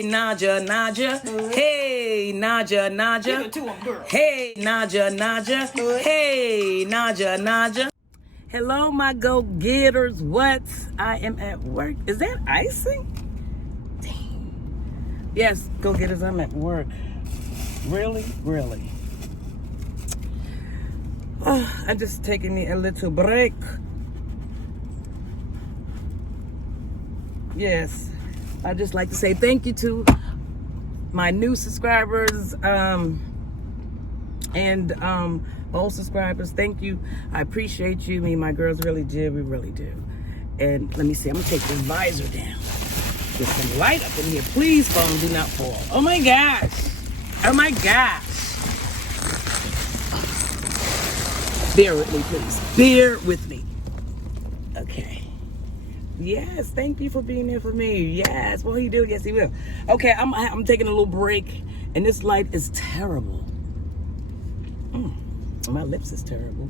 Hey, Naja, Naja. Hey, Naja, Naja. Give it to him, girl. Hey, Naja, Naja. Hey, Naja, Naja. Hello, my go-getters. What? I am at work. Is that icing? Dang. Yes, go-getters, I'm at work. Really? Really? Oh, I'm just taking a little break. Yes, I'd just like to say thank you to my new subscribers and old subscribers. Thank you. I appreciate you. Me and my girls really do. We really do. And let me see. I'm going to take this visor down. Get some light up in here. Please, phone, do not fall. Oh, my gosh. Oh, my gosh. Bear with me, please. Bear with me. Okay. Yes, thank you for being there for me. Yes, will he do? Yes, he will. Okay, I'm taking a little break, and this light is terrible. My lips is terrible.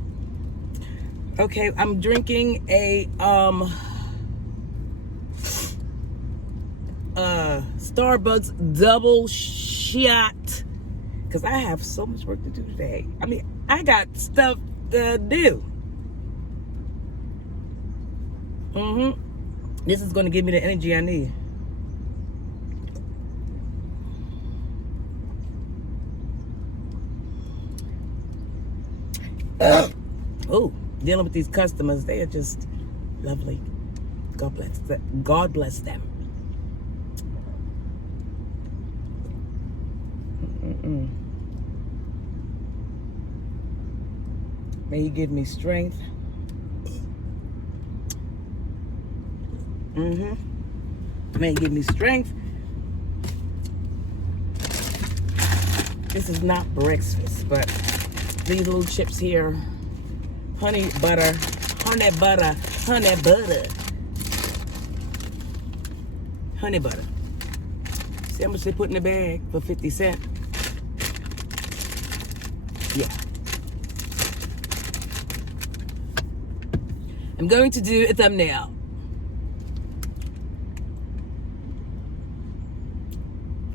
Okay, I'm drinking a Starbucks double shot because I have so much work to do today. I mean, I got stuff to do. This is going to give me the energy I need. Oh, dealing with these customers, they are just lovely. God bless them. God bless them. May He give me strength. May He give me strength. This is not breakfast, but these little chips here, honey butter, honey butter, honey butter, honey butter. See how much they put in the bag for 50 cents? Yeah. I'm going to do a thumbnail.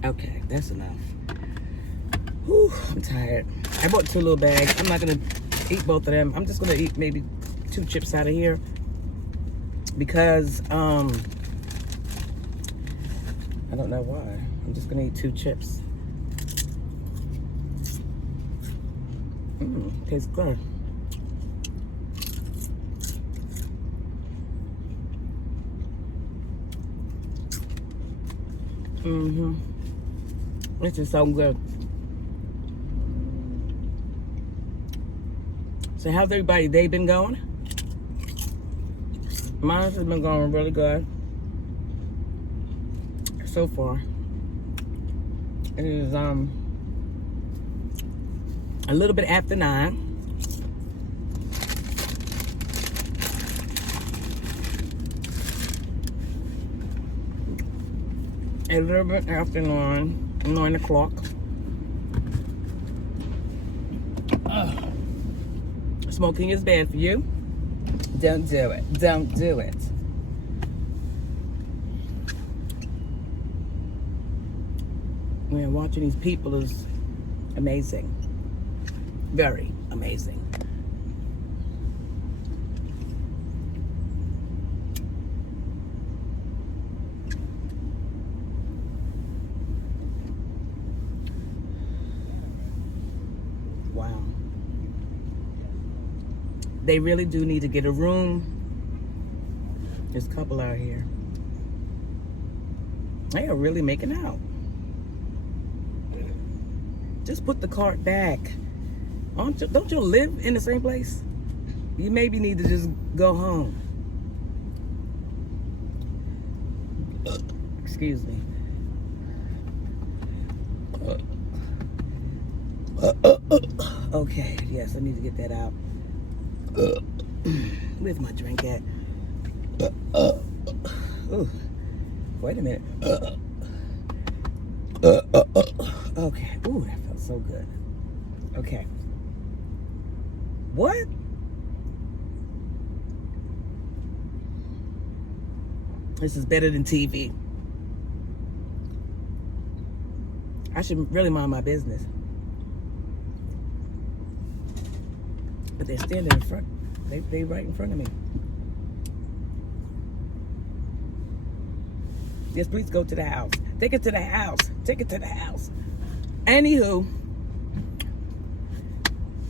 Okay, that's enough. Whew, I'm tired. I bought 2 little bags. I'm not gonna eat both of them. I'm just gonna eat maybe 2 chips out of here because I don't know why. I'm just gonna eat 2 chips. Tastes good. This is so good. So how's everybody day been going? Mine has been going really good so far. It is a little bit after 9. A little bit after 9 o'clock. Smoking is bad for you. Don't do it. Don't do it. Man, watching these people is amazing. Very amazing. Wow. They really do need to get a room. There's a couple out here. They are really making out. Just put the cart back. Don't you live in the same place? You maybe need to just go home. Excuse me. Okay, yes, I need to get that out. Where's my drink at? Ooh, wait a minute. Okay. Ooh, that felt so good. Okay. What? This is better than TV. I should really mind my business. But they're standing in front. They right in front of me. Yes, please go to the house. Take it to the house. Take it to the house. Anywho,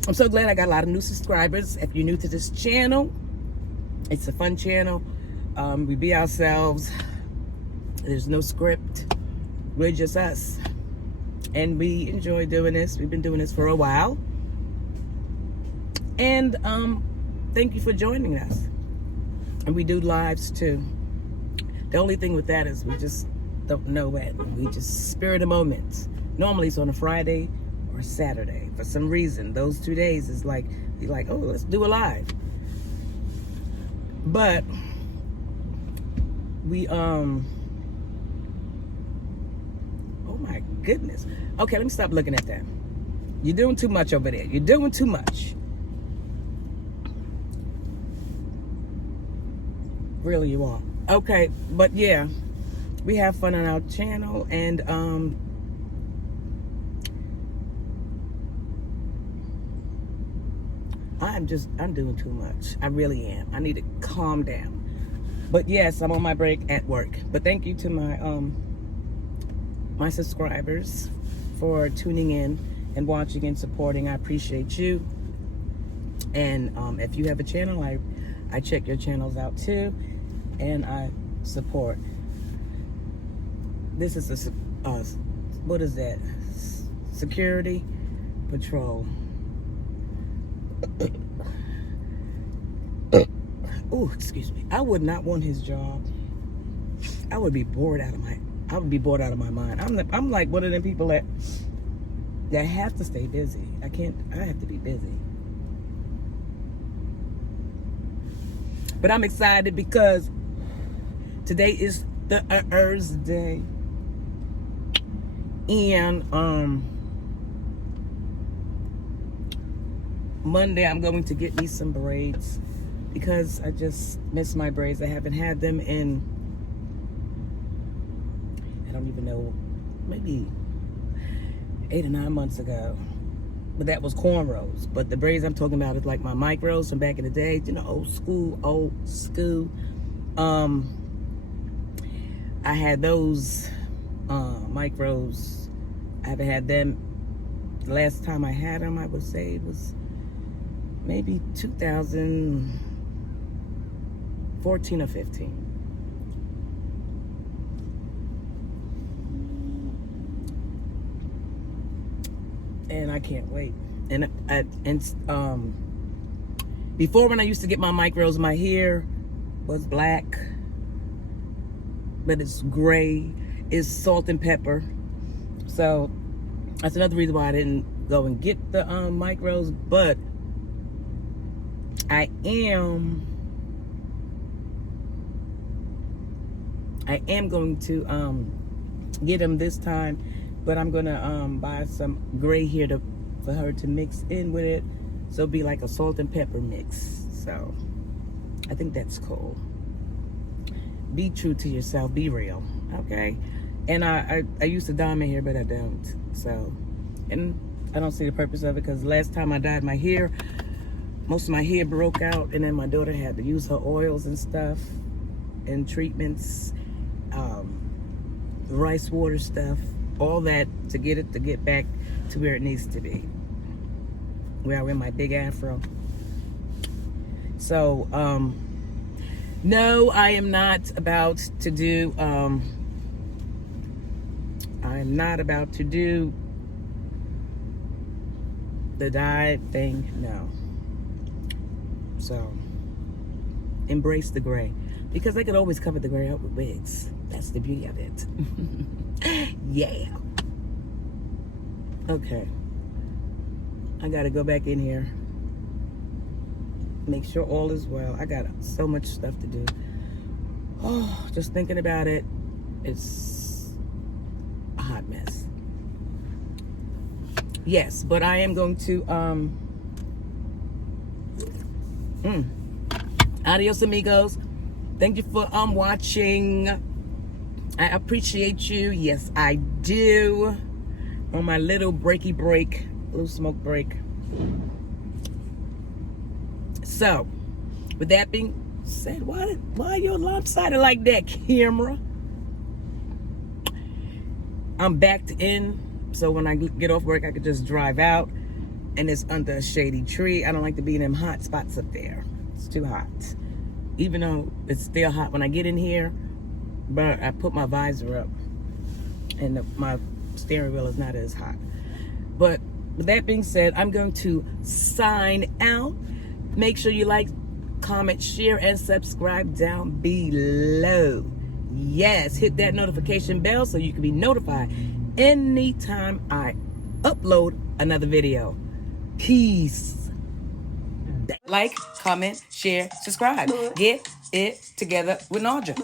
I'm so glad I got a lot of new subscribers. If you're new to this channel, it's a fun channel. We be ourselves. There's no script. We're just us. And we enjoy doing this. We've been doing this for a while. And thank you for joining us. And we do lives too. The only thing with that is we just don't know when. We just spirit of moments. Normally it's on a Friday or a Saturday. For some reason, those 2 days is like, you're like, oh, let's do a live. But we, oh my goodness. Okay, let me stop looking at that. You're doing too much over there. You're doing too much. Really, you are. Okay, but yeah, we have fun on our channel, and I'm doing too much. I really am. I need to calm down. But yes, I'm on my break at work. But thank you to my my subscribers for tuning in and watching and supporting. I appreciate you. And if you have a channel, I check your channels out too, and I support. This is a what is that? Security patrol. Oh, excuse me. I would not want his job. I would be bored out of my mind. I'm like one of them people that have to stay busy. I have to be busy. But I'm excited because today is the Earth Day. And Monday I'm going to get me some braids because I just miss my braids. I haven't had them in, I don't even know, maybe 8 or 9 months ago. But that was cornrows. But the braids I'm talking about is like my micros from back in the day, you know, old school. I had those micros. I haven't had them. The last time I had them, I would say it was maybe 2014 or 15. And I can't wait. And before, when I used to get my micros, my hair was black, but it's gray. It's salt and pepper. So that's another reason why I didn't go and get the micros. But I am going to get them this time. But I'm gonna buy some gray here for her to mix in with it, so it'll be like a salt and pepper mix. So I think that's cool. Be true to yourself. Be real, okay? And I used to dye my hair, but I don't. So, and I don't see the purpose of it because last time I dyed my hair, most of my hair broke out, and then my daughter had to use her oils and stuff, and treatments, rice water stuff. All that to get back to where it needs to be. Where I wear my big afro. So, no, I am not about to do, the dye thing, no. So, embrace the gray. Because I could always cover the gray up with wigs. That's the beauty of it. Yeah. Okay. I gotta go back in here. Make sure all is well. I got so much stuff to do. Oh, just thinking about it, it's a hot mess. Yes, but I am going to, adios amigos. Thank you for watching. I appreciate you. Yes, I do. on my little little smoke break. So, with that being said, why are you lopsided like that, camera? I'm backed in, so when I get off work, I could just drive out, and it's under a shady tree. I don't like to be in them hot spots up there. It's too hot. Even though it's still hot when I get in here, but I put my visor up, and my steering wheel is not as hot. But with that being said, I'm going to sign out. Make sure you like, comment, share, and subscribe down below. Yes, hit that notification bell so you can be notified anytime I upload another video. Peace. Like, comment, share, subscribe. Get it together with Naudra.